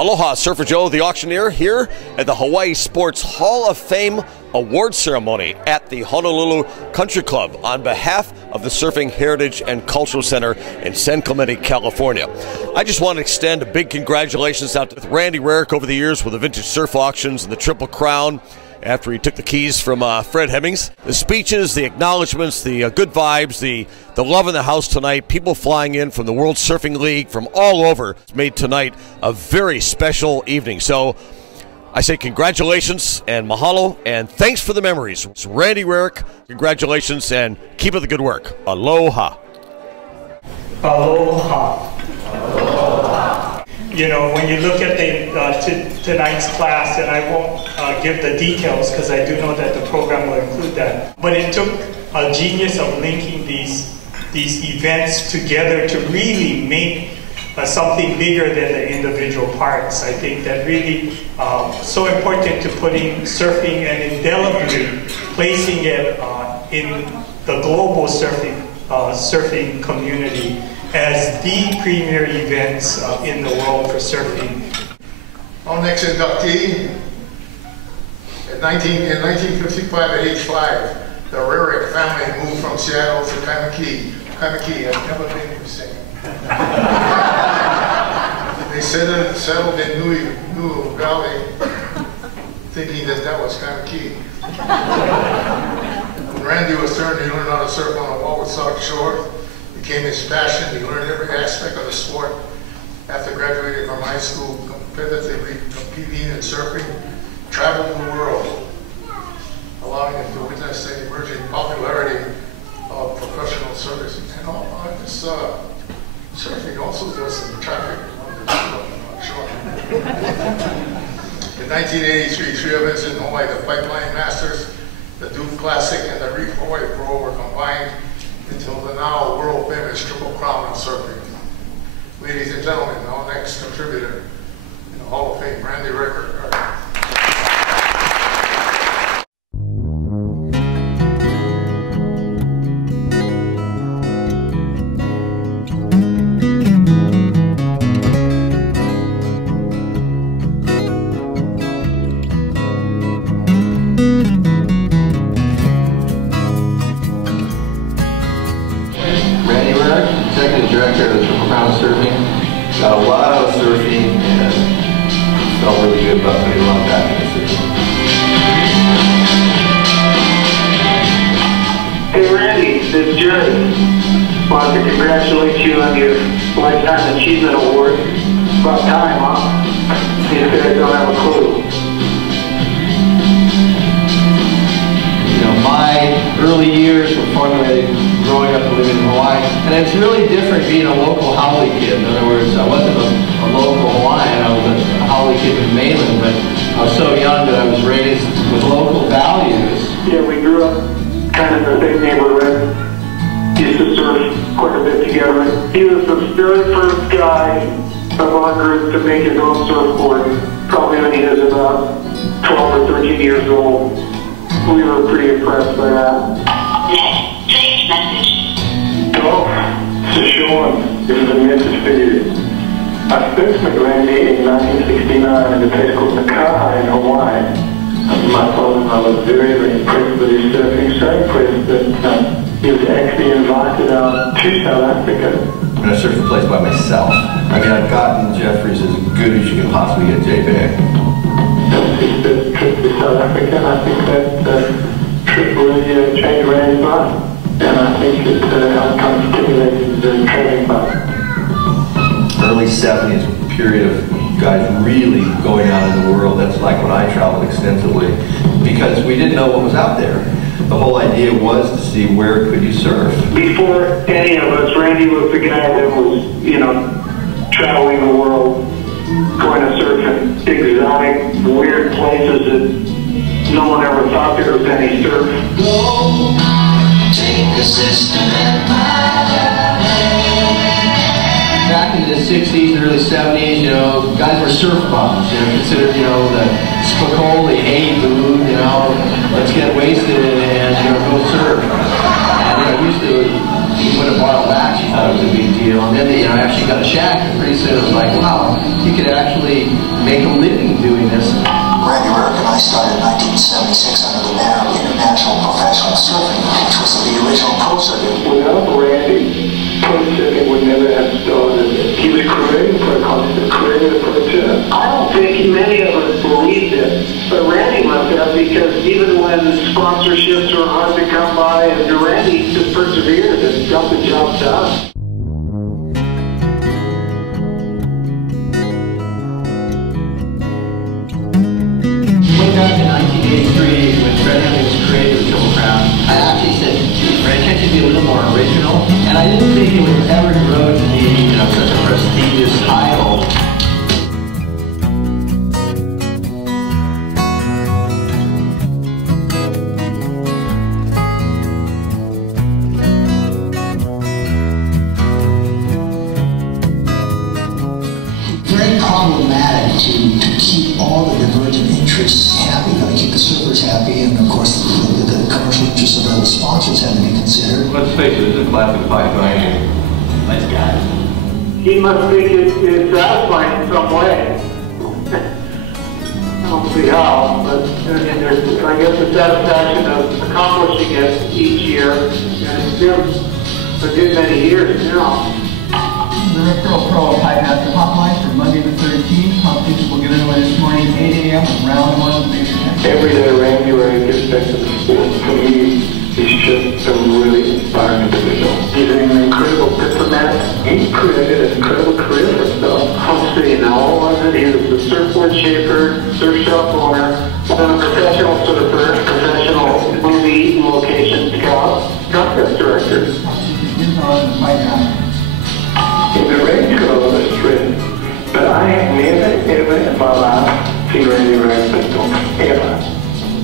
Aloha, Surfer Joe, the auctioneer, here at the Hawaii Sports Hall of Fame award ceremony at the Honolulu Country Club on behalf of the Surfing Heritage and Cultural Center in San Clemente, California. I just want to extend a big congratulations out to Randy Rarick over the years with the vintage surf auctions and the Triple Crown after he took the keys from Fred Hemmings. The speeches, the acknowledgments, the good vibes, the love in the house tonight, people flying in from the World Surfing League, from all over, it's made tonight a very special evening. So I say congratulations and mahalo and thanks for the memories. It's Randy Rarick, congratulations and keep up the good work. Aloha. Aloha. Aloha. You know, when you look at tonight's class, and I won't give the details because I do know that the program will include that, but it took a genius of linking these events together to really make something bigger than the individual parts. I think that really so important to putting surfing and indelibly placing it in the global surfing community as the premier events in the world for surfing. Our next inductee, in 1955 at age 5, the Rarick family moved from Seattle to Kaimaki. Kaimaki, I've never been to sing. They settled in New Valley, thinking that was Kaimaki. When Randy was turned, he learned how to surf on a wall with South Shore. Became his passion. He learned every aspect of the sport. After graduating from high school, competitively competing and surfing, traveled the world, allowing him to witness the emerging popularity of professional service. And this surfing also does some traffic. In 1983, three events in Hawaii, the Pipeline Masters, the Duke Classic, and the Reef Hawaii Pro were combined until the now world-famous Triple Crown in surfing. Ladies and gentlemen, our next contributor in the Hall of Fame, Randy Rarick. Executive Director of the Triple Crown Surfing. Got a lot out of surfing and felt really good about putting a lot back into surfing. Hey Randy, this is Jerry. Wanted to congratulate you on your Lifetime Achievement Award. About time, huh? These guys don't have a clue. You know, my early years were formulated growing up and living in Hawaii, and it's really different being a local haole kid. In other words, I wasn't a local Hawaiian, I was a haole kid from the mainland, but I was so young that I was raised with local values. Yeah, we grew up kind of in the same neighborhood. Used to surf quite a bit together. He was the very first guy of our group to make his own surfboard, probably when he was about 12 or 13 years old. We were pretty impressed by that. Change message. Hello, this is Sean. This is a message for you. I first met Randy in 1969 at a place called Nakaha in Hawaii. My father-in-law was very, very impressed with his surfing, so impressed that he was actually invited out to South Africa. I'm going to surf the place by myself. I mean, I've gotten Jeffries as good as you can possibly get JPEG. That was his first trip to South Africa, and I think that trip really changed Randy's life. And I think it helped stimulate the training bug. Early 70s, period of guys really going out in the world. That's like when I traveled extensively, because we didn't know what was out there. The whole idea was to see where could you surf. Before any of us, Randy was the guy that was, traveling the world, going to surf in exotic, weird places that no one ever thought there was any surf. Take a sister and Back in the 60s and early 70s, guys were surf bums, considered, the Spicoli, hey dude, let's get wasted and, go surf. And, used to he went to Barahal back, she thought it was a big deal. And then they actually got a shack, and pretty soon it was like, wow, he could actually make a living doing this. Randy Rarick and I started in 1976 under the banner of International Professional Surfing, which was the original pro circuit. Without Randy, pro surfing would never have started. He was creating for a concept, creating a project. I don't think many of us believed it, but Randy must have, because even when sponsorships were hard to come by, and Randy just persevered and got the job done. Back in 1983, when Fred Henley was created with Triple Crown, I actually said, Fred, can't you be a little more original? And I didn't think it would ever grow to be, such a prestigious title. Very problematic to keep all the divergent interests happy. You got to keep the surfers happy, and of course the commercial interests of the sponsors have to be considered. Let's face it, it's a classic fight going here. Nice guy. He must think it's satisfying in some way. I don't see how, but there's, I guess, the satisfaction of accomplishing it each year, and it's been a good many years now. The Referral Pro Pipe-Master Hotline for Monday the 13th. Competition will get underway this morning at 8 a.m. with round 1 of the major event. Every day Randy Rarick gets back to the sport. For me, he's just a really inspiring individual. He's an incredible diplomat. He created an incredible career for himself. Obviously, all of it. He was the surfboard shaper, surf shop owner, then a professional surfer, professional movie location scout, contest director. Competition is on the Pipe-Master. In the range of the street, but I have never ever in my life seen Randy Rarick pistol, ever.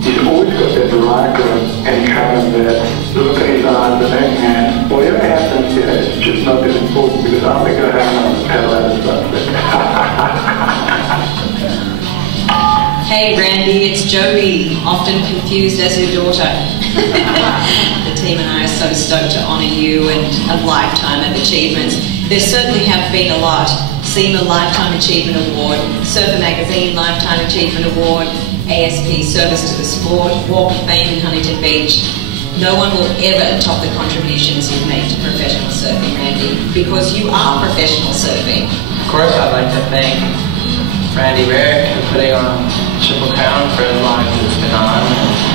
He's always got that rider and kind of that look in his eyes and that hand. Whatever happens here, it's just not that important because I'm going to have another paddle out of sunset. Hey Randy, it's Jody, often confused as your daughter. The team and I are so stoked to honour you and a lifetime of achievements. There certainly have been a lot. SEMA Lifetime Achievement Award, Surfer Magazine Lifetime Achievement Award, ASP Service to the Sport, Walk of Fame in Huntington Beach. No one will ever top the contributions you've made to professional surfing, Randy, because you are professional surfing. Of course, I'd like to thank Randy Rarick for putting on Triple Crown for as long as it's been on.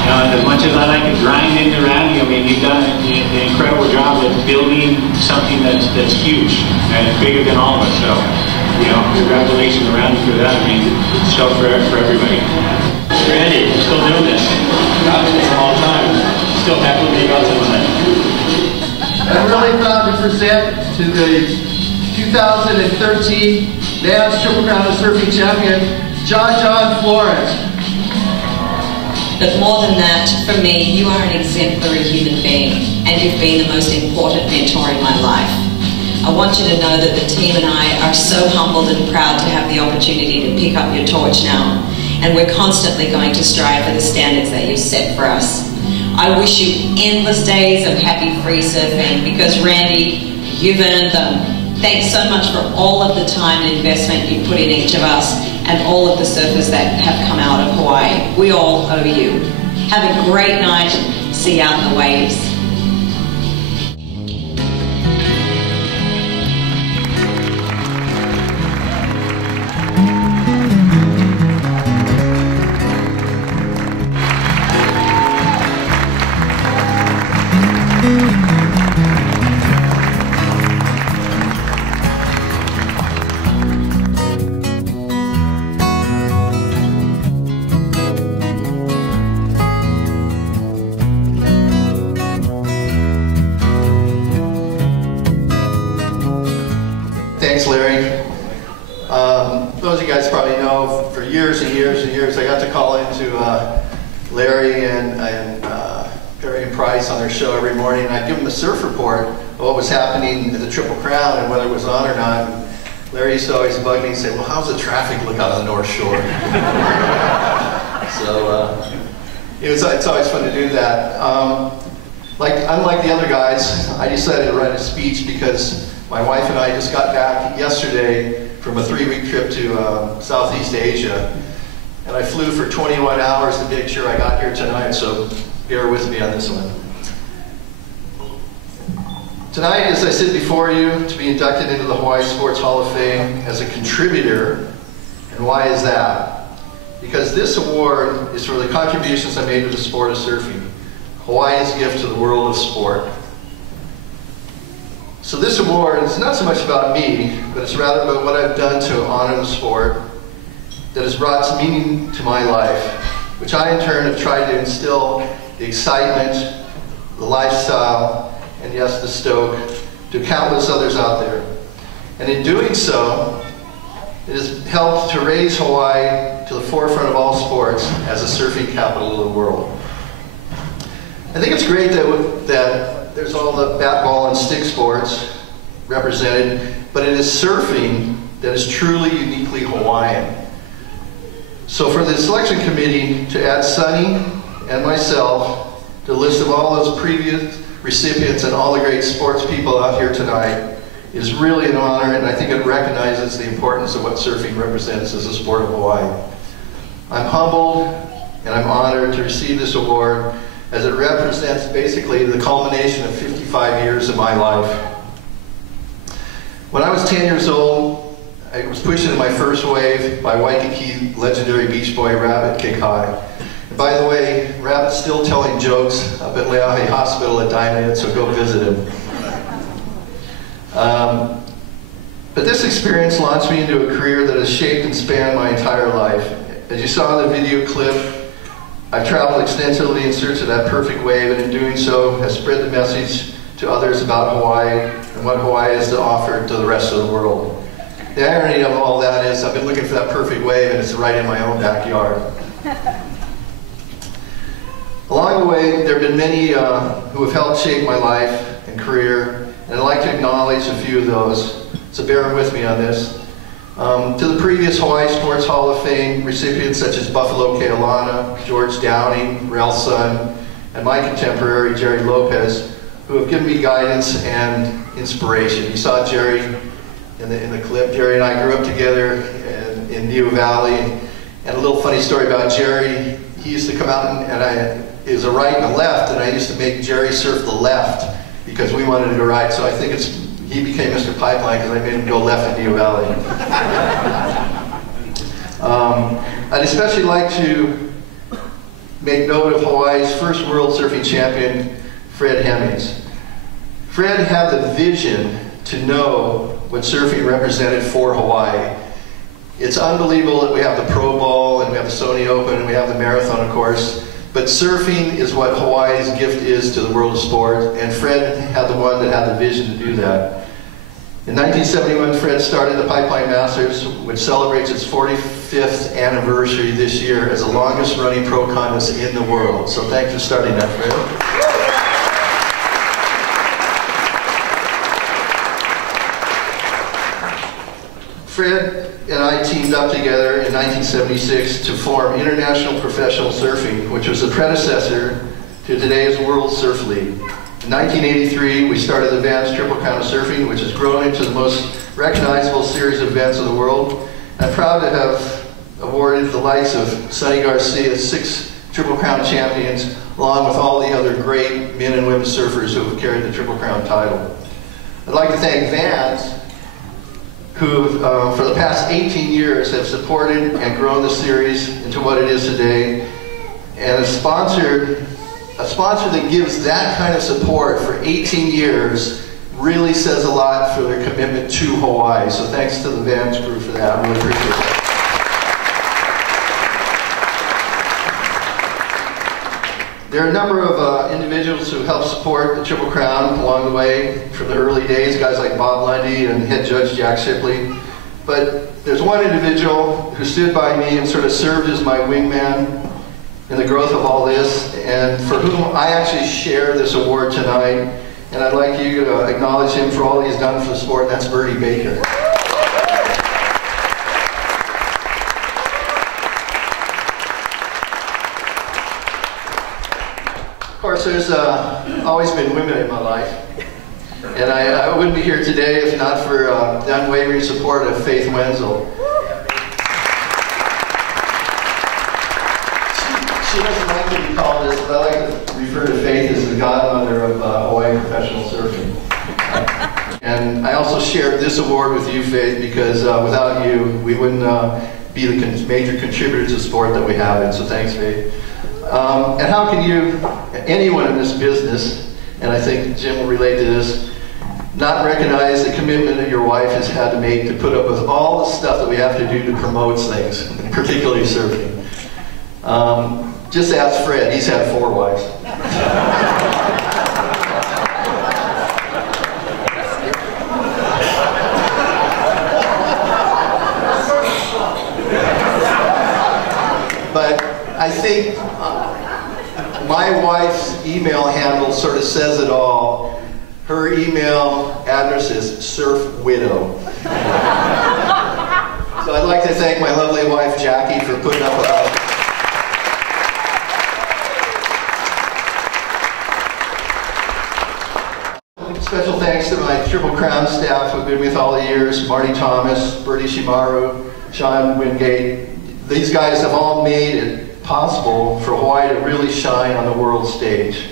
And as much as I like to grind into Randy, I mean, you've done an incredible job at building something that's huge and it's bigger than all of us. So, congratulations to Randy for that. I mean, it's a show for everybody. Randy, you're still doing this. I've been this a long time. Still happy to be about tonight. I'm really proud to present to the 2013 NAMS Triple Crown of Surfing Champion, John Flores. But more than that, for me, you are an exemplary human being, and you've been the most important mentor in my life. I want you to know that the team and I are so humbled and proud to have the opportunity to pick up your torch now, and we're constantly going to strive for the standards that you've set for us. I wish you endless days of happy free surfing, because Randy, you've earned them. Thanks so much for all of the time and investment you put in each of us and all of the surfers that have come out of Hawaii. We all owe you. Have a great night. See you out in the waves. Thanks, Larry. Those of you guys probably know, for years and years and years, I got to call into Larry and Perry and Price on their show every morning, and I'd give them a surf report of what was happening at the Triple Crown and whether it was on or not. And Larry used to always bug me and say, well, how's the traffic look out on the North Shore? So it's always fun to do that. Unlike the other guys, I decided to write a speech because my wife and I just got back yesterday from a 3-week trip to Southeast Asia. And I flew for 21 hours to make sure I got here tonight, so bear with me on this one. Tonight, as I sit before you to be inducted into the Hawaii Sports Hall of Fame as a contributor, and why is that? Because this award is for the contributions I made to the sport of surfing, Hawaii's gift to the world of sport. So this award is not so much about me, but it's rather about what I've done to honor the sport that has brought some meaning to my life, which I in turn have tried to instill the excitement, the lifestyle, and yes, the stoke to countless others out there. And in doing so, it has helped to raise Hawaii to the forefront of all sports as a surfing capital of the world. I think it's great that there's all the bat, ball, and stick sports represented, but it is surfing that is truly uniquely Hawaiian. So for the selection committee to add Sonny and myself to the list of all those previous recipients and all the great sports people out here tonight is really an honor, and I think it recognizes the importance of what surfing represents as a sport of Hawaii. I'm humbled and I'm honored to receive this award as it represents basically the culmination of 55 years of my life. When I was 10 years old, I was pushed into my first wave by Waikiki legendary beach boy Rabbit Kekai. And by the way, Rabbit's still telling jokes up at Leahi Hospital at Diamond, so go visit him. But this experience launched me into a career that has shaped and spanned my entire life. As you saw in the video clip, I've traveled extensively in search of that perfect wave, and in doing so has spread the message to others about Hawaii and what Hawaii has to offer to the rest of the world. The irony of all that is I've been looking for that perfect wave and it's right in my own backyard. Along the way, there have been many who have helped shape my life and career, and I'd like to acknowledge a few of those, so bear with me on this. To the previous Hawaii Sports Hall of Fame recipients such as Buffalo Kealana, George Downing, Rel Sun, and my contemporary Jerry Lopez, who have given me guidance and inspiration. You saw Jerry in the clip. Jerry and I grew up together in Neo Valley. And a little funny story about Jerry, he used to come out and it was a right and a left, and I used to make Jerry surf the left because we wanted to go right. So I think he became Mr. Pipeline because I made him go left in Neo Valley. I'd especially like to make note of Hawaii's first world surfing champion, Fred Hemmings. Fred had the vision to know what surfing represented for Hawaii. It's unbelievable that we have the Pro Bowl and we have the Sony Open and we have the marathon, of course, but surfing is what Hawaii's gift is to the world of sport, and Fred had the one that had the vision to do that. In 1971, Fred started the Pipeline Masters, which celebrates its 45th anniversary this year as the longest running pro contest in the world. So thanks for starting that, Fred. Fred and I teamed up together in 1976 to form International Professional Surfing, which was the predecessor to today's World Surf League. In 1983, we started the Vans Triple Crown of Surfing, which has grown into the most recognizable series of events in the world. I'm proud to have awarded the likes of Sonny Garcia 6 Triple Crown champions, along with all the other great men and women surfers who have carried the Triple Crown title. I'd like to thank Vans, who for the past 18 years have supported and grown the series into what it is today, and a sponsor that gives that kind of support for 18 years really says a lot for their commitment to Hawaii. So thanks to the Vans crew for that. I really appreciate that. There are a number of individuals who helped support the Triple Crown along the way from the early days, guys like Bob Lundy and head judge Jack Shipley. But there's one individual who stood by me and sort of served as my wingman in the growth of all this, and for whom I actually share this award tonight. And I'd like you to acknowledge him for all he's done for the sport, and that's Bertie Baker. Of course, there's always been women in my life. And I wouldn't be here today if not for the unwavering support of Faith Wenzel. She doesn't like to be called this, but I like to refer to Faith as the godmother of Hawaii professional surfing. And I also shared this award with you, Faith, because without you, we wouldn't be the major contributors to sport that we have. And so thanks, Faith. And how can you, anyone in this business, and I think Jim will relate to this, not recognize the commitment that your wife has had to make to put up with all the stuff that we have to do to promote things, particularly surfing. Just ask Fred, he's had 4 wives. But I think my wife's email handle sort of says it all. Her email address is Surf Widow. So I'd like to thank my lovely wife Jackie for putting up with us. Special thanks to my Triple Crown staff who've been with all the years, Marty Thomas, Bertie Shimaru, Sean Wingate. These guys have all made it possible for Hawaii to really shine on the world stage.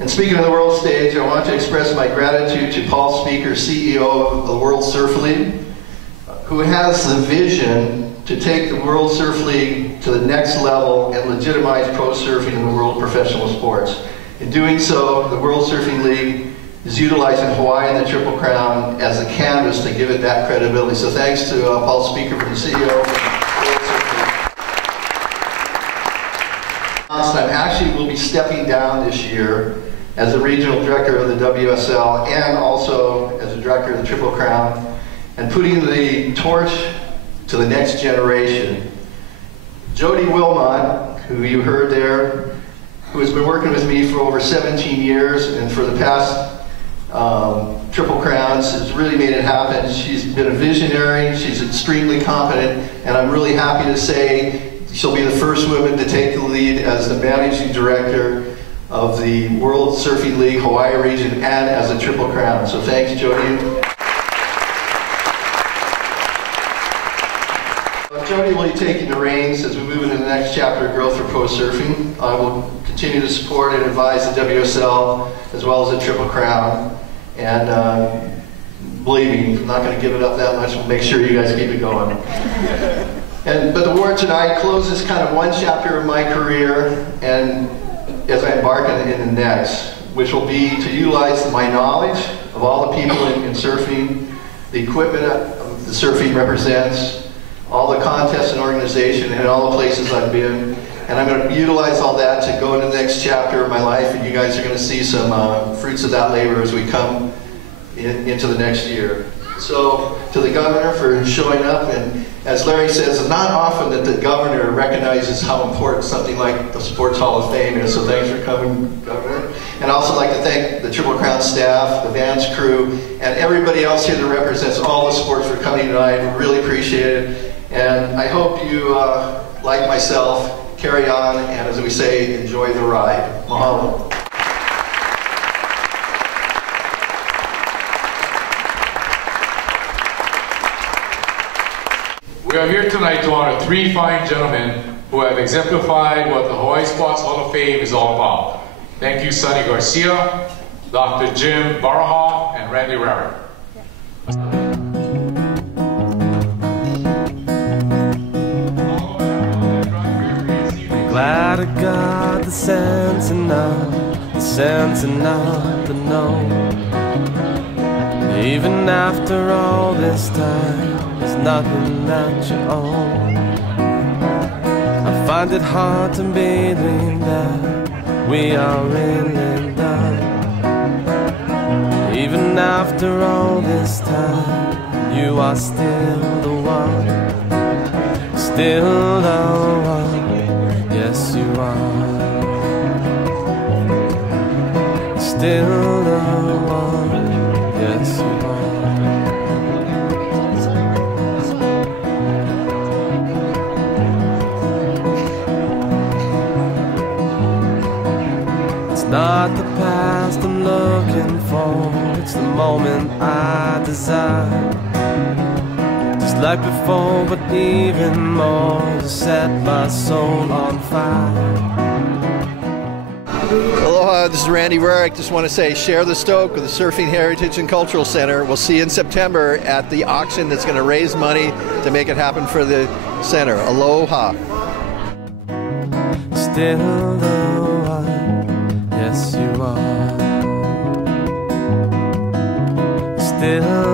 And speaking of the world stage, I want to express my gratitude to Paul Speaker, CEO of the World Surf League, who has the vision to take the World Surf League to the next level and legitimize pro surfing in the world of professional sports. In doing so, the World Surfing League is utilizing Hawaii and the Triple Crown as a canvas to give it that credibility. So thanks to Paul Speaker from the CEO. I actually will be stepping down this year as the regional director of the WSL and also as the director of the Triple Crown and putting the torch to the next generation. Jody Wilmot, who you heard there, who has been working with me for over 17 years and for the past Triple Crowns has really made it happen. She's been a visionary, she's extremely competent, and I'm really happy to say she'll be the first woman to take the lead as the managing director of the World Surfing League Hawaii region and as a Triple Crown. So thanks, Jody. Jody will be taking the reins as we move into the next chapter of growth for pro surfing. I will continue to support and advise the WSL as well as the Triple Crown. And believe me, I'm not going to give it up that much. We'll make sure you guys keep it going. But the award tonight closes kind of one chapter of my career, and as I embark on the next, which will be to utilize my knowledge of all the people in surfing, the equipment the surfing represents, all the contests and organization, and all the places I've been. And I'm going to utilize all that to go into the next chapter of my life, and you guys are going to see some fruits of that labor as we come into the next year. So, to the governor for showing up, and as Larry says, it's not often that the governor recognizes how important something like the Sports Hall of Fame is, so thanks for coming, Governor. And I'd also like to thank the Triple Crown staff, the Vance crew, and everybody else here that represents all the sports for coming tonight. We really appreciate it. And I hope you, like myself, carry on, and as we say, enjoy the ride. Mahalo. We are here tonight to honor 3 fine gentlemen who have exemplified what the Hawaii Sports Hall of Fame is all about. Thank you, Sonny Garcia, Dr. Jim Barahal, and Randy Rarick. Glad I got the sense enough to know. Even after all this time, there's nothing that you own. I find it hard to believe that we are really done. Even after all this time, you are still the one, still the one. Yes, you are. Still the one. Yes, you are. It's not not the past I'm looking for, it's the moment I desire. Just like before, but even more, to set my soul on fire. Aloha, this is Randy Rarick. Just want to say, share the stoke with the Surfing Heritage and Cultural Center. We'll see you in September at the auction that's going to raise money to make it happen for the center. Aloha. Still the one, yes you are. Still